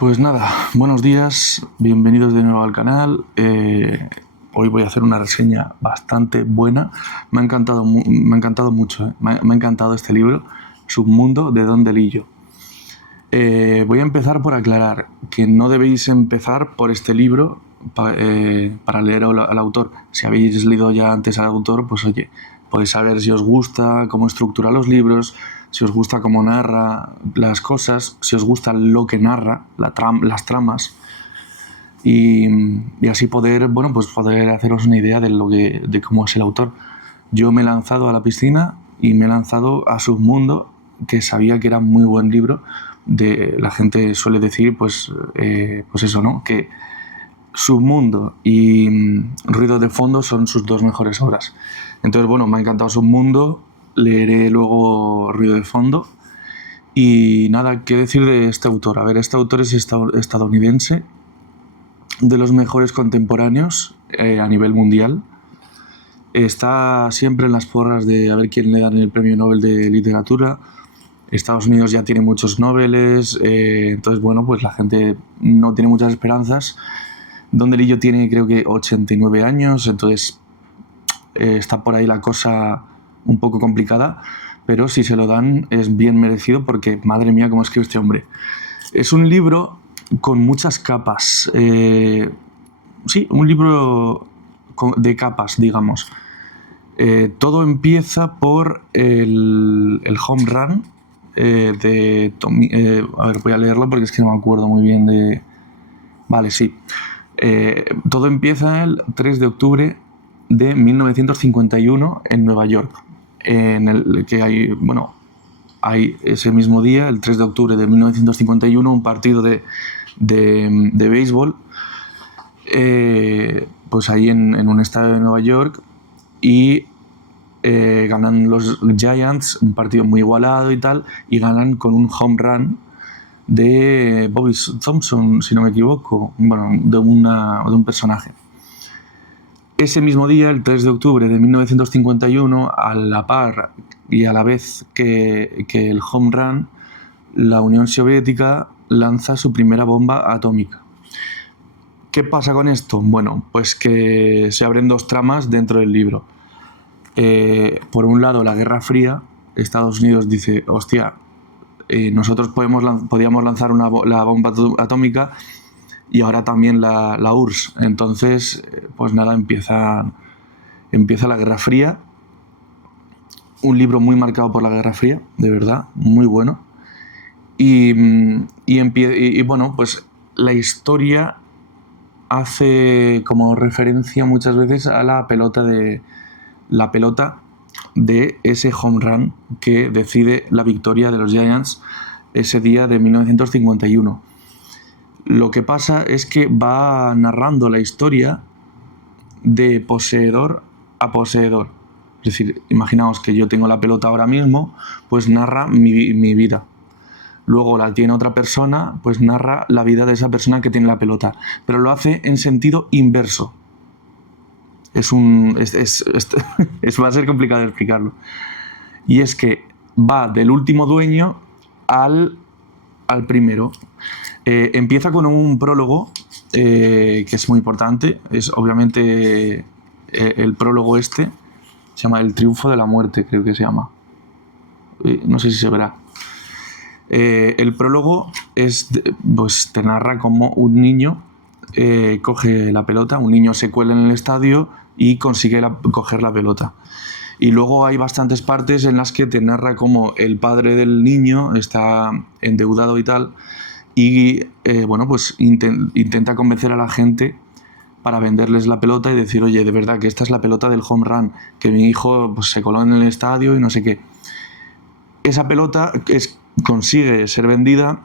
Pues nada, buenos días, bienvenidos de nuevo al canal. Hoy voy a hacer una reseña bastante buena. Me ha encantado mucho, me ha encantado este libro, Submundo, de Don DeLillo. Voy a empezar por aclarar que no debéis empezar por este libro para leer al autor. Si habéis leído ya antes al autor, pues oye, podéis saber si os gusta cómo estructura los libros, si os gusta cómo narra las cosas, si os gusta lo que narra, las tramas, y así poder haceros una idea de cómo es el autor. Yo me he lanzado a la piscina y me he lanzado a Submundo, que sabía que era muy buen libro. La gente suele decir, pues eso, ¿no? Que Submundo y Ruido de Fondo son sus dos mejores obras. Entonces, bueno, me ha encantado Submundo, leeré luego Ruido de Fondo. Y nada, ¿qué decir de este autor? A ver, este autor es estadounidense, de los mejores contemporáneos a nivel mundial. Está siempre en las porras de a ver quién le dan el premio Nobel de literatura. Estados Unidos ya tiene muchos Nobeles, entonces bueno, pues la gente no tiene muchas esperanzas. Don DeLillo tiene creo que 89 años, entonces está por ahí la cosa un poco complicada, pero si se lo dan es bien merecido porque madre mía cómo escribe este hombre. Es un libro con muchas capas, sí, un libro de capas, digamos. Todo empieza por el home run de Tommy. A ver, voy a leerlo porque es que no me acuerdo muy bien de... Vale, sí. Todo empieza el 3 de octubre de 1951 en Nueva York. En el que hay ese mismo día, el 3 de octubre de 1951, un partido de béisbol, pues ahí en un estadio de Nueva York, y ganan los Giants, un partido muy igualado y tal, y ganan con un home run de Bobby Thompson, si no me equivoco, bueno, de un personaje. Ese mismo día, el 3 de octubre de 1951, a la par y a la vez que el home run, la Unión Soviética lanza su primera bomba atómica. ¿Qué pasa con esto? Bueno, pues que se abren dos tramas dentro del libro. Por un lado, la Guerra Fría. Estados Unidos dice, hostia, nosotros podíamos lanzar la bomba atómica y ahora también la URSS. Entonces, pues nada, empieza la Guerra Fría. Un libro muy marcado por la Guerra Fría, de verdad, muy bueno. Y bueno, pues la historia hace como referencia muchas veces a la pelota de ese home run que decide la victoria de los Giants ese día de 1951. Lo que pasa es que va narrando la historia de poseedor a poseedor. Es decir, imaginaos que yo tengo la pelota ahora mismo, pues narra mi vida. Luego la tiene otra persona, pues narra la vida de esa persona que tiene la pelota. Pero lo hace en sentido inverso. Va a ser complicado de explicarlo. Y es que va del último dueño al primero. Empieza con un prólogo que es muy importante. Es obviamente el prólogo se llama El triunfo de la muerte, creo que se llama. No sé si se verá. El prólogo pues te narra cómo un niño coge la pelota, un niño se cuela en el estadio y consigue coger la pelota. Y luego hay bastantes partes en las que te narra cómo el padre del niño está endeudado y tal, y bueno, pues intenta convencer a la gente para venderles la pelota y decir, oye, de verdad que esta es la pelota del home run, que mi hijo pues, se coló en el estadio y no sé qué. Esa pelota consigue ser vendida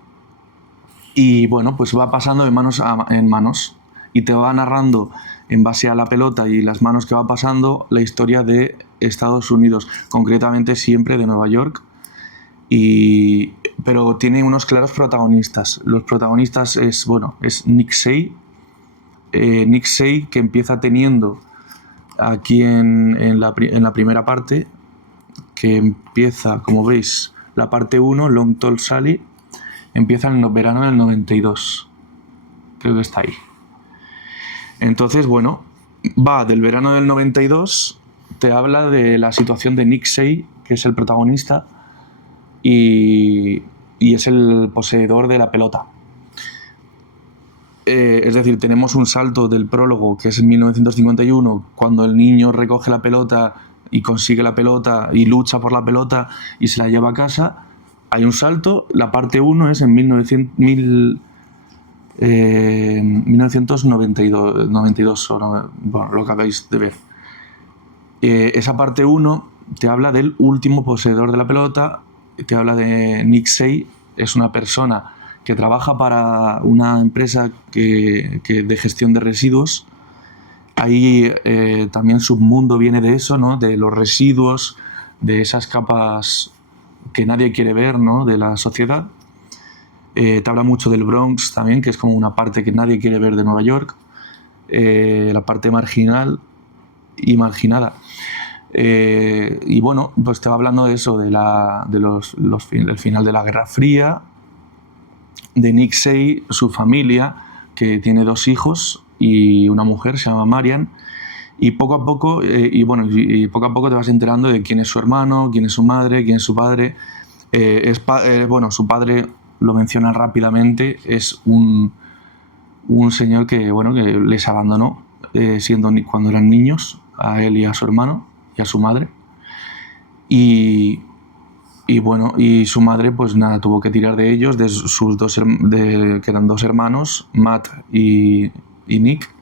y bueno, pues va pasando de manos en manos y te va narrando en base a la pelota y las manos que va pasando la historia de Estados Unidos, concretamente siempre de Nueva York. Pero tiene unos claros protagonistas. Los protagonistas es Nick Say. Nick Say, que empieza teniendo aquí en la primera parte, que empieza, como veis, la parte 1, Long Tall Sally, empieza en el verano del 92. Creo que está ahí. Entonces, bueno, va del verano del 92, te habla de la situación de Nick Say, que es el protagonista, y es el poseedor de la pelota. Es decir, tenemos un salto del prólogo, que es en 1951, cuando el niño recoge la pelota y consigue la pelota y lucha por la pelota y se la lleva a casa. Hay un salto, la parte 1 es en 1992, bueno, lo que acabáis de ver. Esa parte 1 te habla del último poseedor de la pelota, te habla de Nick Say, es una persona que trabaja para una empresa que de gestión de residuos. Ahí también Submundo viene de eso, ¿no? De los residuos, de esas capas que nadie quiere ver, ¿no? De la sociedad. Te habla mucho del Bronx también, que es como una parte que nadie quiere ver de Nueva York. La parte marginal y marginada. Y bueno, pues te va hablando de eso, del final de la Guerra Fría, de Nick Say, su familia, que tiene 2 hijos y una mujer, se llama Marian, y poco a poco, poco a poco te vas enterando de quién es su hermano, quién es su madre, quién es su padre. Su padre, lo mencionan rápidamente, es un señor que les abandonó cuando eran niños, a él y a su hermano y a su madre. Y su madre, pues nada, tuvo que tirar de ellos, de sus que eran 2 hermanos, Matt y Nick.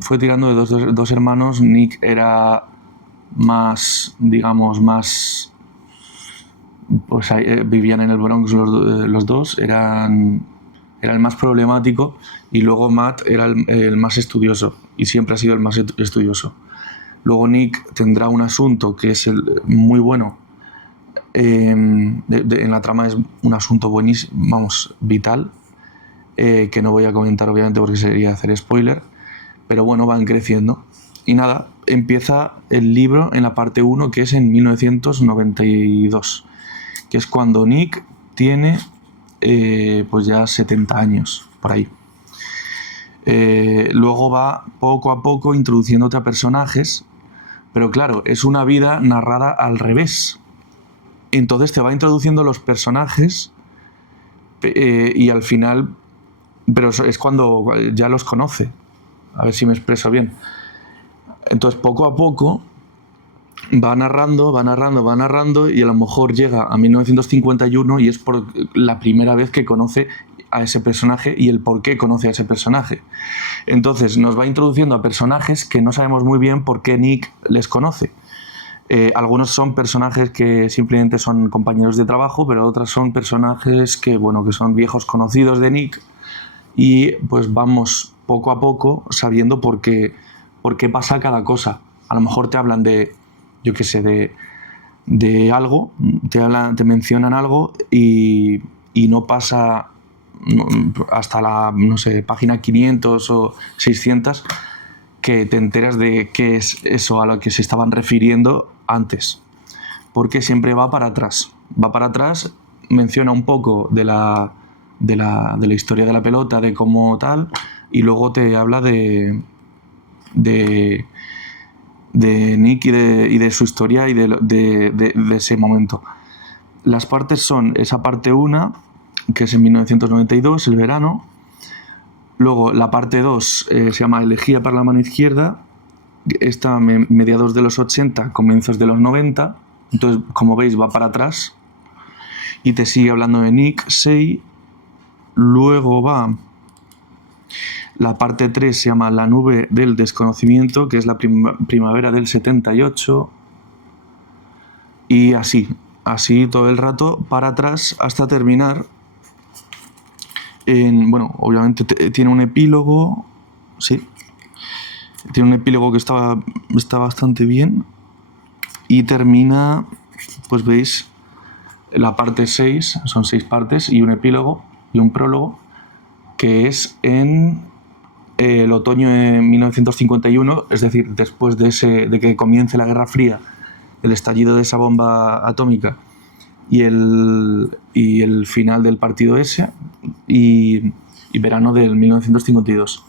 Fue tirando de dos hermanos. Nick era más, digamos, más... Pues vivían en el Bronx los dos, era el más problemático, y luego Matt era el más estudioso, y siempre ha sido el más estudioso. Luego Nick tendrá un asunto que es muy bueno. En la trama es un asunto buenísimo, vital, que no voy a comentar obviamente porque sería hacer spoiler, pero bueno, van creciendo. Y nada, empieza el libro en la parte 1, que es en 1992, que es cuando Nick tiene pues ya 70 años, por ahí. Luego va poco a poco introduciéndote a personajes, pero claro, es una vida narrada al revés. Entonces te va introduciendo los personajes y al final, pero es cuando ya los conoce. A ver si me expreso bien. Entonces poco a poco va narrando y a lo mejor llega a 1951 y es por la primera vez que conoce a ese personaje y el por qué conoce a ese personaje. Entonces nos va introduciendo a personajes que no sabemos muy bien por qué Nick les conoce. Algunos son personajes que simplemente son compañeros de trabajo, pero otros son personajes que son viejos conocidos de Nick, y pues vamos poco a poco sabiendo por qué pasa cada cosa. A lo mejor te hablan de, yo qué sé, de algo, te mencionan algo y no pasa hasta la, página 500 o 600 que te enteras de qué es eso a lo que se estaban refiriendo antes, porque siempre va para atrás, menciona un poco de la historia de la pelota, de cómo tal, y luego te habla de Nick y de su historia y de ese momento. Las partes son esa parte 1, que es en 1992, el verano. Luego la parte 2 se llama Elegía para la mano izquierda. Está mediados de los 80, comienzos de los 90. Entonces, como veis, va para atrás. Y te sigue hablando de Nick Say. Luego va la parte 3, se llama La nube del desconocimiento, que es la primavera del 78. Y así todo el rato para atrás hasta terminar obviamente tiene un epílogo, sí, tiene un epílogo que está bastante bien, y termina, pues veis, la parte 6, son 6 partes y un epílogo y un prólogo, que es en el otoño de 1951, es decir, después de que comience la Guerra Fría, el estallido de esa bomba atómica, y el final del partido ese y verano del 1952.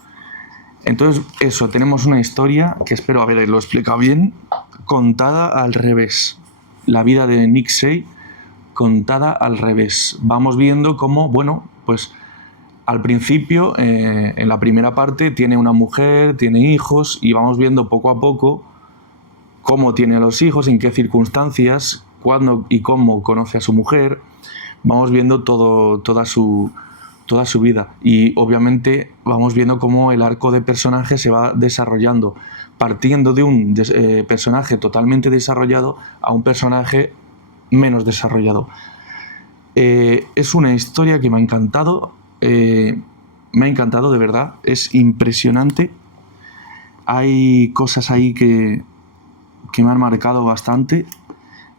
Entonces, eso, tenemos una historia que espero haberlo explicado bien, contada al revés. La vida de Nick Say contada al revés. Vamos viendo cómo, bueno, pues al principio, en la primera parte, tiene una mujer, tiene hijos, y vamos viendo poco a poco cómo tiene a los hijos, en qué circunstancias, cuándo y cómo conoce a su mujer. Vamos viendo toda su vida, y obviamente vamos viendo cómo el arco de personaje se va desarrollando, partiendo de un personaje totalmente desarrollado a un personaje menos desarrollado. Es una historia que me ha encantado, de verdad, es impresionante. Hay cosas ahí que me han marcado bastante.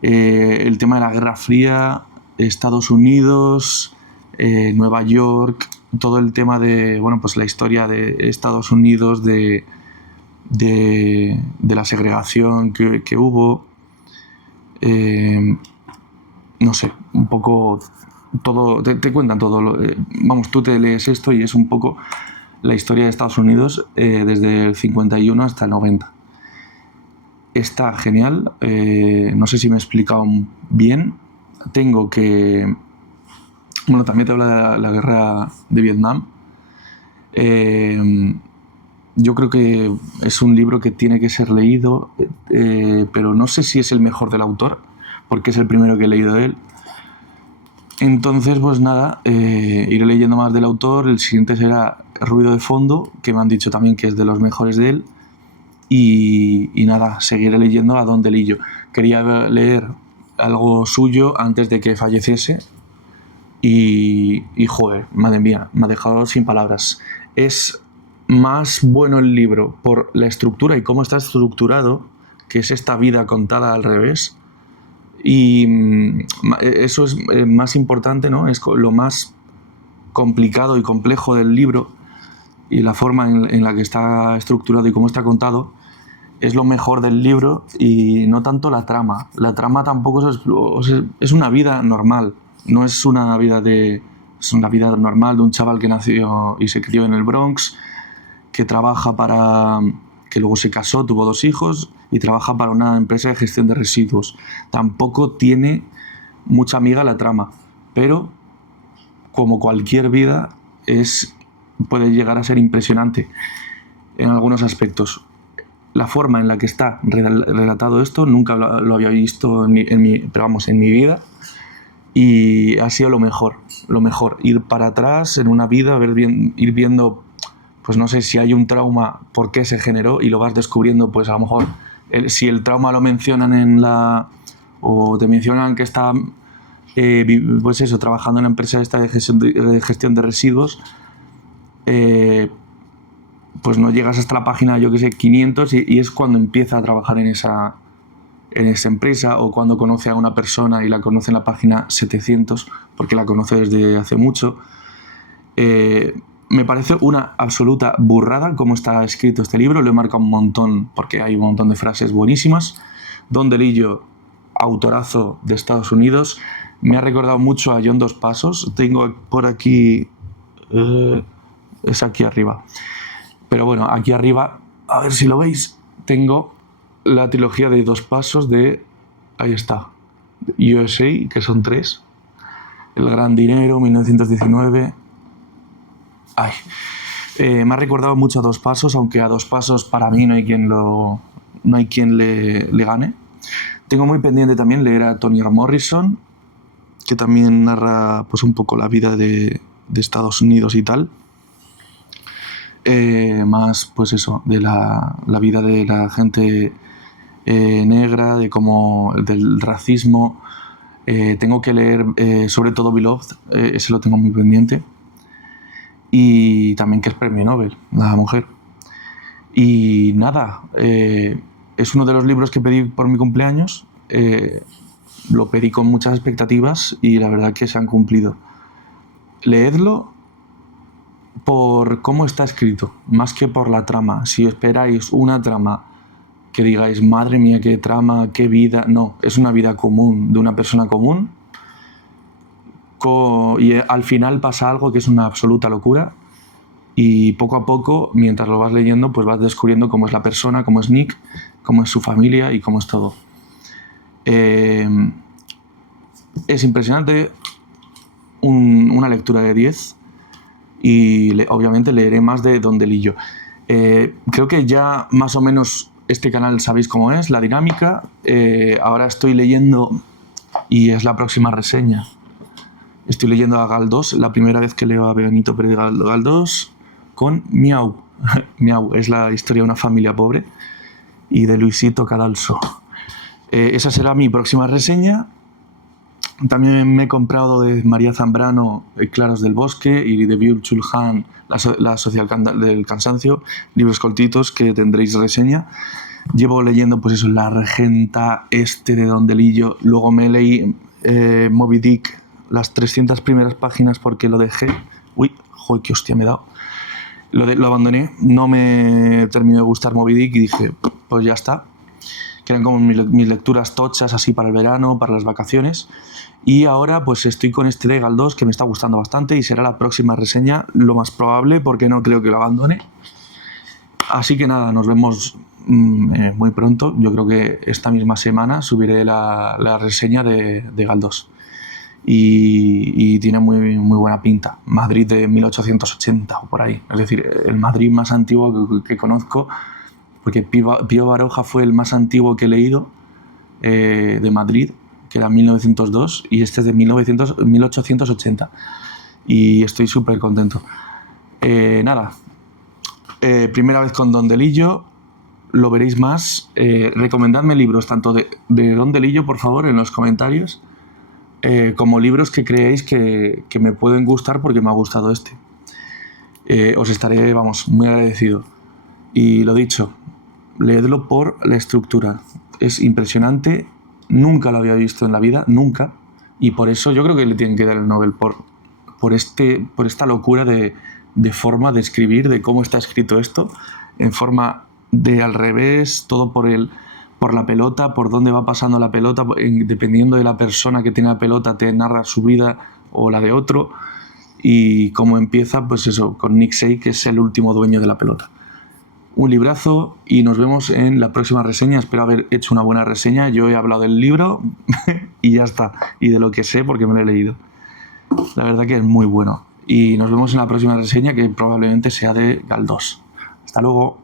El tema de la Guerra Fría, Estados Unidos, Nueva York, todo el tema de, bueno, pues la historia de Estados Unidos, de la segregación que hubo, no sé, un poco todo, te cuentan todo. Vamos, tú te lees esto y es un poco la historia de Estados Unidos desde el 51 hasta el 90. Está genial, no sé si me he explicado bien. Tengo que... Bueno, también te habla de la guerra de Vietnam. Yo creo que es un libro que tiene que ser leído, pero no sé si es el mejor del autor, porque es el primero que he leído de él. Entonces, pues nada, iré leyendo más del autor. El siguiente será Ruido de Fondo, que me han dicho también que es de los mejores de él. Y nada, seguiré leyendo a Don DeLillo. Quería leer algo suyo antes de que falleciese y joder, madre mía, me ha dejado sin palabras. Es más bueno el libro por la estructura y cómo está estructurado, que es esta vida contada al revés, y eso es más importante, ¿no? Es lo más complicado y complejo del libro, y la forma en la que está estructurado y cómo está contado es lo mejor del libro, y no tanto la trama. La trama tampoco es una vida normal, no es una vida es una vida normal de un chaval que nació y se crió en el Bronx, que que luego se casó, tuvo 2 hijos y trabaja para una empresa de gestión de residuos. Tampoco tiene mucha amiga la trama, pero como cualquier vida puede llegar a ser impresionante en algunos aspectos. La forma en la que está relatado esto nunca lo había visto en mi vida, y ha sido lo mejor. Ir para atrás en una vida, ir viendo, pues no sé si hay un trauma, por qué se generó, y lo vas descubriendo. Pues a lo mejor si el trauma lo mencionan o te mencionan que está pues eso, trabajando en una empresa de gestión de residuos, pues no llegas hasta la página, yo que sé, 500, y es cuando empieza a trabajar en esa empresa, o cuando conoce a una persona y la conoce en la página 700, porque la conoce desde hace mucho. Me parece una absoluta burrada cómo está escrito este libro. Lo he marcado un montón porque hay un montón de frases buenísimas. Don DeLillo, autorazo de Estados Unidos. Me ha recordado mucho a John Dos Passos. Tengo por aquí... es aquí arriba. Pero bueno, aquí arriba, a ver si lo veis, tengo la trilogía de Dos Pasos de... Ahí está. USA, que son 3. El Gran Dinero, 1919... Ay, me ha recordado mucho a Dos Pasos, aunque a Dos Pasos para mí no hay quien le gane. Tengo muy pendiente también leer a Toni Morrison, que también narra pues un poco la vida de Estados Unidos y tal. Más pues eso, de la vida de la gente negra, del racismo. Tengo que leer sobre todo Beloved, ese lo tengo muy pendiente. Y también que es premio Nobel, la mujer. Y nada, es uno de los libros que pedí por mi cumpleaños. Lo pedí con muchas expectativas y la verdad que se han cumplido. Leedlo por cómo está escrito, más que por la trama. Si esperáis una trama que digáis, madre mía, qué trama, qué vida... No, es una vida común, de una persona común, Y al final pasa algo que es una absoluta locura y poco a poco, mientras lo vas leyendo, pues vas descubriendo cómo es la persona, cómo es Nick, cómo es su familia y cómo es todo. Es impresionante, una lectura de 10 y obviamente leeré más de Don DeLillo. Creo que ya más o menos este canal sabéis cómo es, la dinámica. Ahora estoy leyendo, y es la próxima reseña, estoy leyendo a Galdós, la primera vez que leo a Benito Pérez Galdós, con Miau. Miau es la historia de una familia pobre y de Luisito Cadalso. Esa será mi próxima reseña. También me he comprado de María Zambrano Claros del Bosque y de Byung-Chul Han La Sociedad del Cansancio, libros cortitos que tendréis reseña. Llevo leyendo pues eso, La Regenta, de Don DeLillo. Luego me leí Moby Dick, las 300 primeras páginas porque lo dejé. Uy, joder, qué hostia me he dado. Lo abandoné, no me terminó de gustar Moby Dick y dije, pues ya está. Que eran como mis lecturas tochas así para el verano, para las vacaciones. Y ahora pues estoy con de Galdós que me está gustando bastante y será la próxima reseña, lo más probable, porque no creo que lo abandone. Así que nada, nos vemos muy pronto. Yo creo que esta misma semana subiré la reseña de Galdós. Y tiene muy, muy buena pinta. Madrid de 1880 o por ahí. Es decir, el Madrid más antiguo que conozco, porque Pío Baroja fue el más antiguo que he leído de Madrid, que era 1902, y este es de 1880. Y estoy súper contento. Nada, primera vez con Don DeLillo, lo veréis más. Recomendadme libros, tanto de Don DeLillo, por favor, en los comentarios, como libros que creéis que me pueden gustar porque me ha gustado este. Os estaré, muy agradecido. Y lo dicho, leedlo por la estructura. Es impresionante, nunca lo había visto en la vida, nunca. Y por eso yo creo que le tienen que dar el Nobel por esta locura de forma de escribir, de cómo está escrito esto, en forma de al revés, todo por la pelota, por dónde va pasando la pelota, dependiendo de la persona que tiene la pelota, te narra su vida o la de otro, y cómo empieza, pues eso, con Nick Say, que es el último dueño de la pelota. Un librazo y nos vemos en la próxima reseña. Espero haber hecho una buena reseña. Yo he hablado del libro y ya está, y de lo que sé porque me lo he leído. La verdad que es muy bueno. Y nos vemos en la próxima reseña, que probablemente sea de Galdós. Hasta luego.